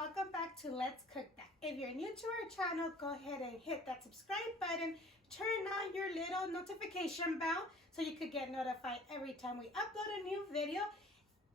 welcome back to Let's Cook That. If you're new to our channel, go ahead and hit that subscribe button, turn on your little notification bell so you could get notified every time we upload a new video,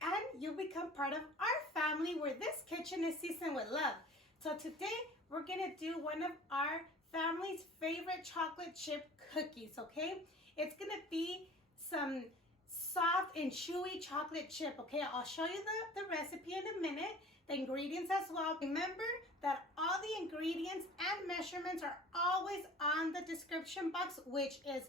and you'll become part of our family where this kitchen is seasoned with love. So today we're gonna do one of our family's favorite chocolate chip cookies, okay? It's gonna be some soft and chewy chocolate chip, okay? I'll show you the recipe in a minute, the ingredients as well. Remember that all the ingredients and measurements are always on the description box, which is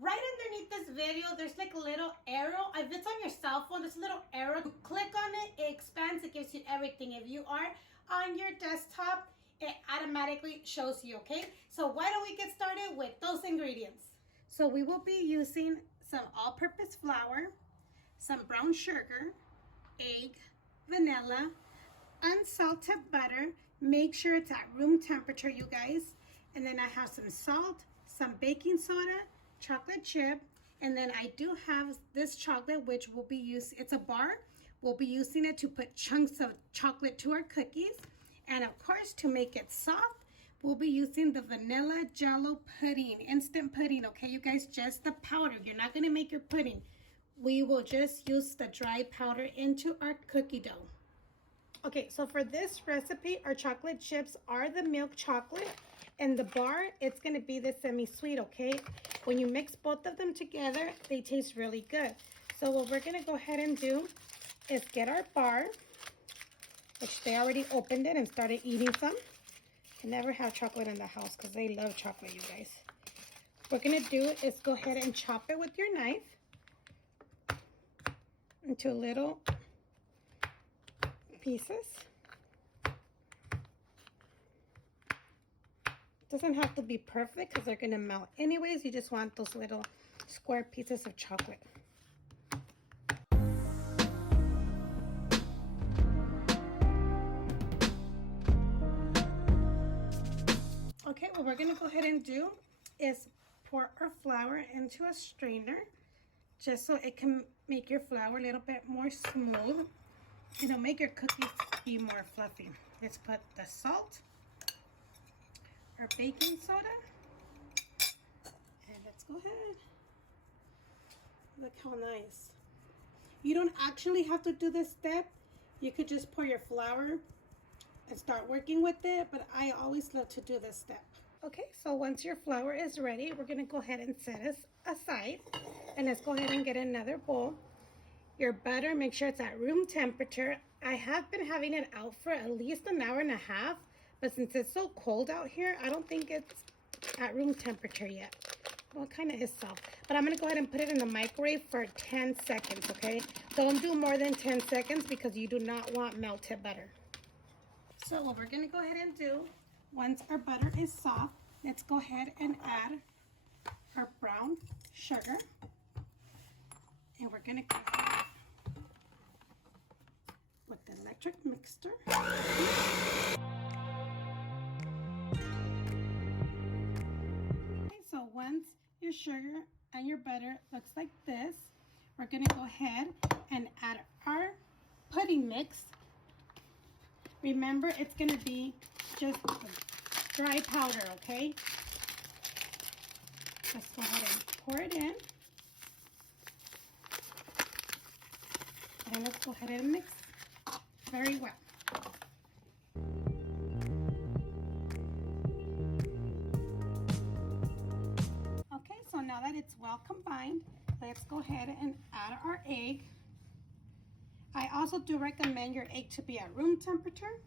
right underneath this video. There's like a little arrow. If it's on your cell phone, there's a little arrow. You click on it, it expands, it gives you everything. If you are on your desktop, it automatically shows you, okay? So why don't we get started with those ingredients? So we will be using some all-purpose flour, some brown sugar, egg, vanilla, unsalted butter. Make sure it's at room temperature, you guys. And then I have some salt, some baking soda, chocolate chip, and then I do have this chocolate, which will be used, it's a bar. We'll be using it to put chunks of chocolate to our cookies. And of course, to make it soft, we'll be using the vanilla jello pudding, instant pudding, okay, you guys, just the powder. You're not gonna make your pudding. We will just use the dry powder into our cookie dough. Okay, so for this recipe, our chocolate chips are the milk chocolate, and the bar, it's gonna be the semi-sweet, okay? When you mix both of them together, they taste really good. So what we're gonna go ahead and do is get our bar, which they already opened it and started eating some. I never have chocolate in the house because they love chocolate, you guys. What we're gonna do is go ahead and chop it with your knife into little pieces. Doesn't have to be perfect because they're gonna melt anyways. You just want those little square pieces of chocolate. Okay, what we're gonna go ahead and do is pour our flour into a strainer just so it can make your flour a little bit more smooth. It'll make your cookies be more fluffy. Let's put the salt, our baking soda, and let's go ahead. Look how nice. You don't actually have to do this step. You could just pour your flour and start working with it, but I always love to do this step. Okay, so once your flour is ready, we're gonna go ahead and set it aside, and let's go ahead and get another bowl. Your butter, make sure it's at room temperature. I have been having it out for at least an hour and a half, but since it's so cold out here, I don't think it's at room temperature yet. Well, it kind of is soft, but I'm gonna go ahead and put it in the microwave for 10 seconds, okay? Don't do more than 10 seconds because you do not want melted butter. So what we're gonna go ahead and do, once our butter is soft, let's go ahead and add our brown sugar. And we're gonna go ahead with the electric mixer. Okay, so once your sugar and your butter looks like this, we're gonna go ahead and add our pudding mix. Remember, it's gonna be just dry powder, okay? Let's go ahead and pour it in. And let's go ahead and mix very well. Okay, so now that it's well combined, let's go ahead and add our egg. I also do recommend your egg to be at room temperature,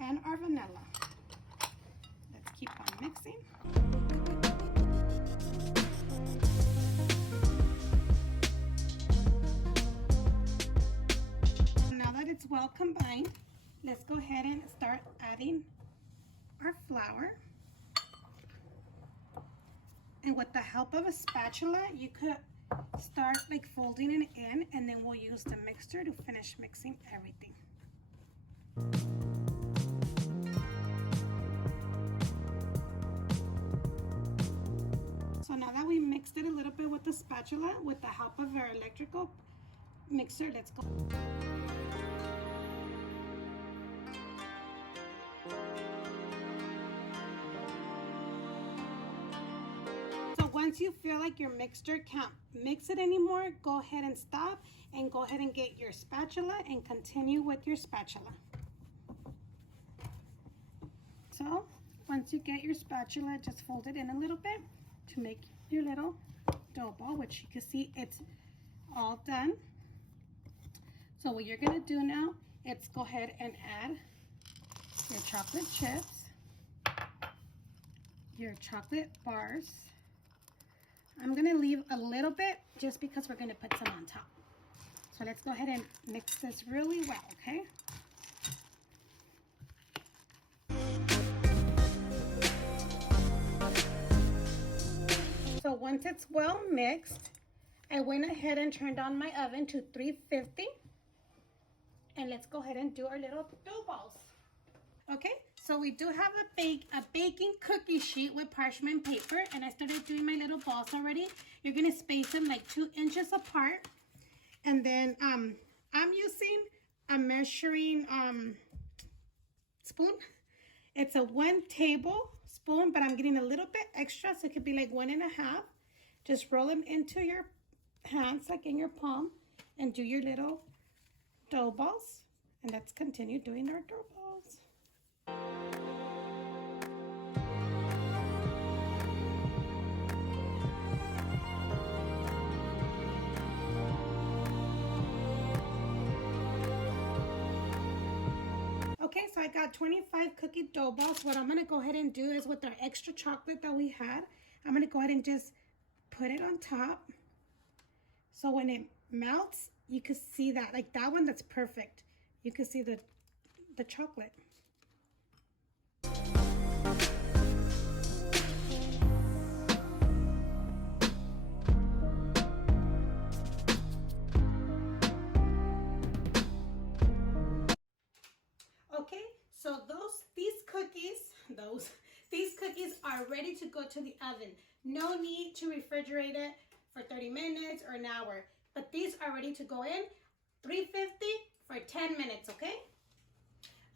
and our vanilla. Let's keep on mixing. Now that it's well combined, let's go ahead and start adding our flour. And with the help of a spatula, you could start like folding it in, and then we'll use the mixer to finish mixing everything. So now that we mixed it a little bit with the spatula, with the help of our electrical mixer, let's go. once you feel like your mixture can't mix it anymore, go ahead and stop and go ahead and get your spatula and continue with your spatula. So once you get your spatula, just fold it in a little bit to make your little dough ball, which you can see it's all done. So what you're gonna do now, is go ahead and add your chocolate chips, your chocolate bars. I'm gonna leave a little bit just because we're gonna put some on top. So let's go ahead and mix this really well, okay? So once it's well mixed, I went ahead and turned on my oven to 350. And let's go ahead and do our little dough balls. Okay, so we do have a baking cookie sheet with parchment paper, and I started doing my little balls already. You're gonna space them like 2 inches apart. And then I'm using a measuring spoon. It's a 1 tablespoon, but I'm getting a little bit extra, so it could be like 1.5. Just roll them into your hands, like in your palm, and do your little dough balls. And let's continue doing our dough balls. Okay, so I got 25 cookie dough balls. What I'm gonna go ahead and do is, with our extra chocolate that we had, I'm gonna go ahead and just put it on top. So when it melts, you can see that, like that one, that's perfect. You can see the chocolate. Okay, so these cookies are ready to go to the oven. No need to refrigerate it for 30 minutes or an hour. But these are ready to go in 350 for 10 minutes, okay?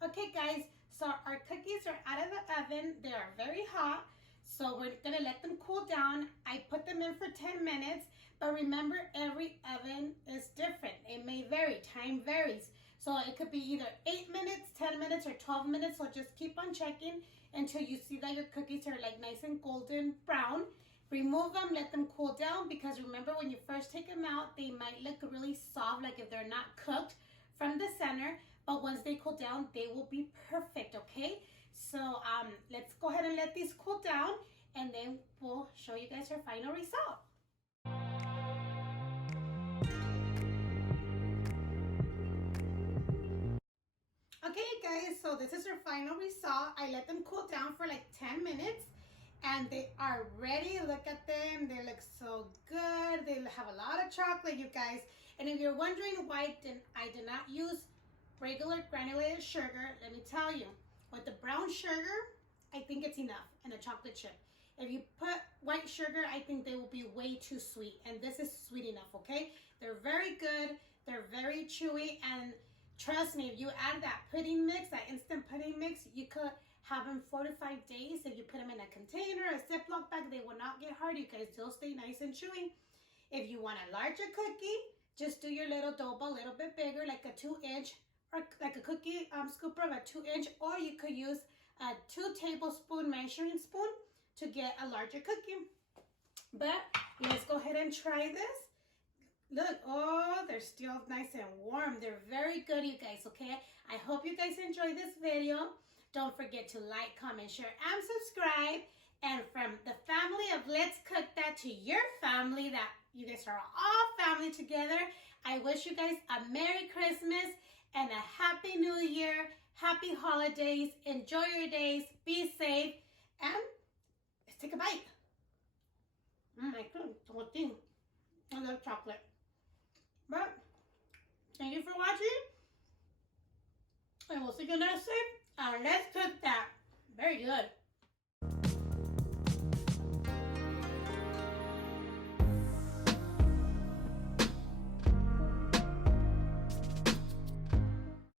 Okay, guys, so our cookies are out of the oven. They are very hot, so we're gonna let them cool down. I put them in for 10 minutes, but remember, every oven is different. It may vary, time varies. So it could be either 8 minutes, 10 minutes, or 12 minutes, so just keep on checking until you see that your cookies are like nice and golden brown. Remove them, let them cool down, because remember, when you first take them out, they might look really soft, like if they're not cooked from the center, but once they cool down, they will be perfect, okay? So let's go ahead and let these cool down, and then we'll show you guys our final result. Okay, guys, so this is our final result. I let them cool down for like 10 minutes. And they are ready. Look at them. They look so good. They have a lot of chocolate, you guys. And if you're wondering why I did not use regular granulated sugar, let me tell you. With the brown sugar, I think it's enough, and the chocolate chip. If you put white sugar, I think they will be way too sweet. And this is sweet enough, okay? They're very good. They're very chewy. And trust me, if you add that pudding mix, that instant pudding mix, you could have them 4 to 5 days. If you put them in a container, a Ziploc bag, they will not get hard, you guys. They'll stay nice and chewy. If you want a larger cookie, just do your little dough ball a little bit bigger, like a 2-inch, or like a cookie scooper of a 2-inch, or you could use a 2 tablespoon measuring spoon to get a larger cookie. But let's go ahead and try this. Look, oh, they're still nice and warm. They're very good, you guys, okay? I hope you guys enjoyed this video. Don't forget to like, comment, share, and subscribe. And from the family of Let's Cook That to your family, that you guys are all family together, I wish you guys a Merry Christmas and a Happy New Year. Happy holidays. Enjoy your days. Be safe. And let's take a bite. My God, the whole thing. I love chocolate. But thank you for watching. And we'll see you next time. Let's cook that. Very good.